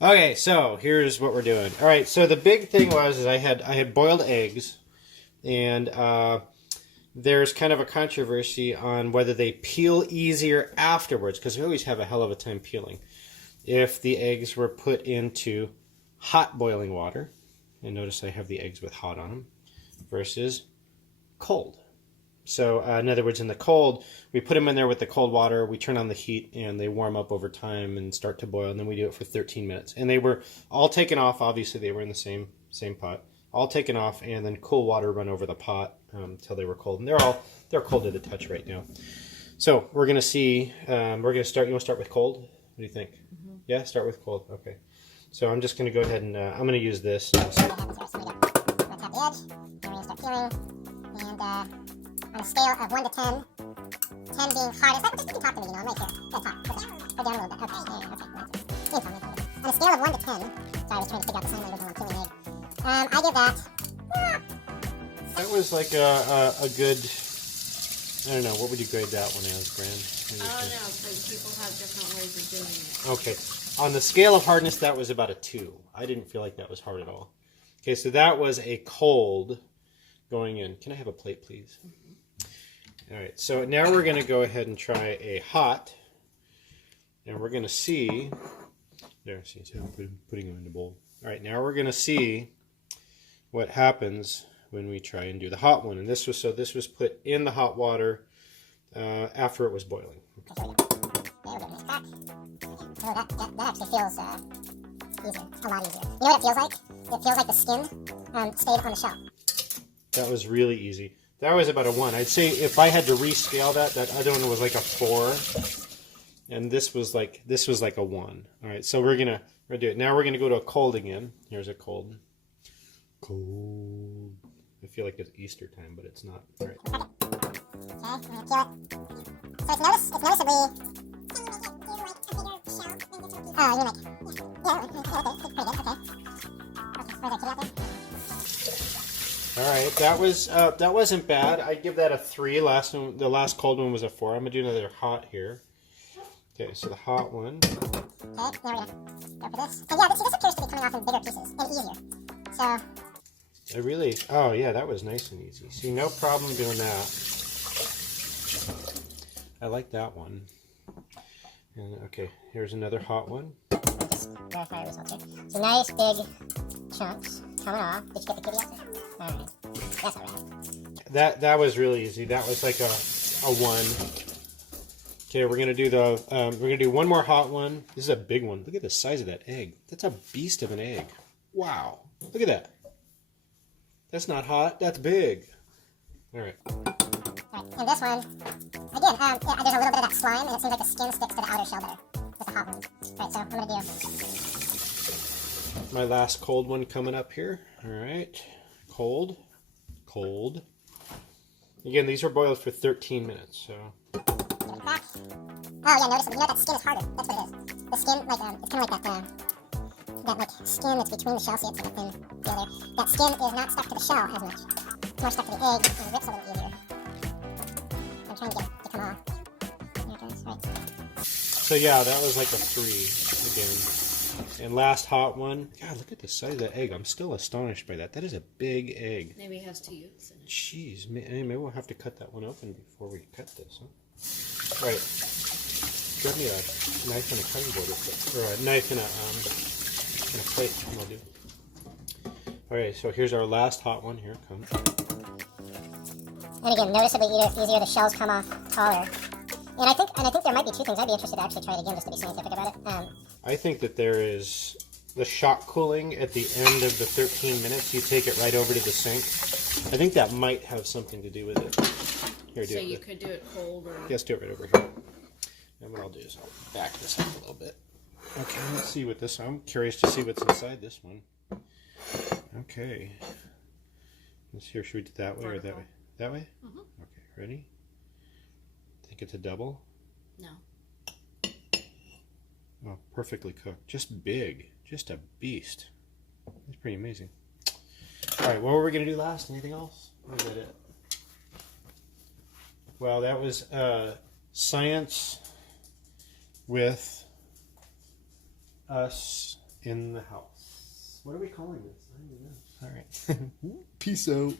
Okay, so here's what we're doing. All right, so the big thing was I had boiled eggs, and there's kind of a controversy on whether they peel easier afterwards, because we always have a hell of a time peeling. If the eggs were put into hot boiling water, and notice I have the eggs with hot on them, versus cold. So in other words, in the cold, we put them in there with the cold water, we turn on the heat, and they warm up over time and start to boil, and then we do it for 13 minutes. And they were all taken off. Obviously, they were in the same pot. All taken off, and then cool water run over the pot until they were cold. And they're cold to the touch right now. So we're gonna see. We're gonna start. You want to start with cold? What do you think? Mm-hmm. Yeah, start with cold. Okay. So I'm just gonna go ahead and I'm gonna use this. Let's have the edge. And we're gonna start peeling. And on a scale of 1 to 10, 10 being hardest. Just you can talk to me, I'm right here. Go talk. Go down a little bit. Okay. Okay. On a scale of 1 to 10, sorry, I was trying to figure out the sign language while I'm peeling egg. I give that. That was like a good. I don't know. What would you grade that one as, Gran? I don't know, because people have different ways of doing it. Okay. On the scale of hardness, that was about a 2. I didn't feel like that was hard at all. Okay, so that was a cold going in. Can I have a plate, please? All right, so now we're going to go ahead and try a hot. And we're going to see. There, see, so I'm putting them in the bowl. All right, now we're going to see what happens when we try and do the hot one. And this was put in the hot water after it was boiling. There we go, nice crack. Oh, that actually feels easier, a lot easier. You know what it feels like? It feels like the skin stayed on the shell. That was really easy. That was about a 1. I'd say if I had to rescale that other one was like a 4, and this was like a 1. All right, so we're gonna do it. Now we're gonna go to a cold again. Here's a cold. Cold. I feel like it's Easter time, but it's not. All right. Okay, I'm gonna peel it. So it's noticeably. Oh, you make. Yeah, okay, pretty good. Okay. Okay, where's our kitty out there? All right, that wasn't bad. I give that a 3. The last cold one was a 4. I'm gonna do another hot here. Okay, so the hot one. Okay, there we go. Go for this. And yeah, this appears to be coming off in bigger pieces and easier. So. Oh yeah, that was nice and easy. See, no problem doing that. I like that one. And okay, here's another hot one. Just verify our results here. So nice big chunks coming off. Did you get the kitty out there? All right. That's all right. That was really easy. That was like a 1. Okay, we're gonna do one more hot one. This is a big one. Look at the size of that egg. That's a beast of an egg. Wow. Look at that. That's not hot. That's big. All right. All right. And this one, again, yeah, there's a little bit of that slime, and it seems like the skin sticks to the outer shell better with the hot one. All right, so I'm gonna do my last cold one coming up here. All right. Cold. Cold. Again, these were boiled for 13 minutes, so. Crack. Oh yeah, notice, you know that skin is harder. That's what it is. The skin, like, it's kind of like that like skin that's between the shell. See, it's like a thin deal there. That skin is not stuck to the shell as much. It's more stuck to the egg, and it rips a little easier. I'm trying to get it to come off. There it goes, right. So yeah, that was like a 3 again. And last hot one. God, look at the size of that egg. I'm still astonished by that. That is a big egg. Maybe it has 2 yolks in it. Jeez, maybe we'll have to cut that one open before we cut this, huh? All right. Grab me a knife and a cutting board, or a knife and a plate. I'll do. All right, so here's our last hot one. Here it comes. And again, noticeably easier. The shells come off taller. And I think there might be 2 things. I'd be interested to actually try it again just to be scientific about it. I think that there is the shock cooling at the end of the 13 minutes. You take it right over to the sink. I think that might have something to do with it. Here, do so it. You could do it cold or... Yes, do it right over here. And what I'll do is I'll back this up a little bit. Okay, let's see what this... I'm curious to see what's inside this one. Okay. Let's see. Should we do it that way or that way? That way? Mm-hmm. Okay, ready? Think it's a double? No. Oh, perfectly cooked. Just big. Just a beast. That's pretty amazing. All right, what were we going to do last? Anything else? Or is that it? Well, that was science with us in the house. What are we calling this? I don't even know. All right. Peace out.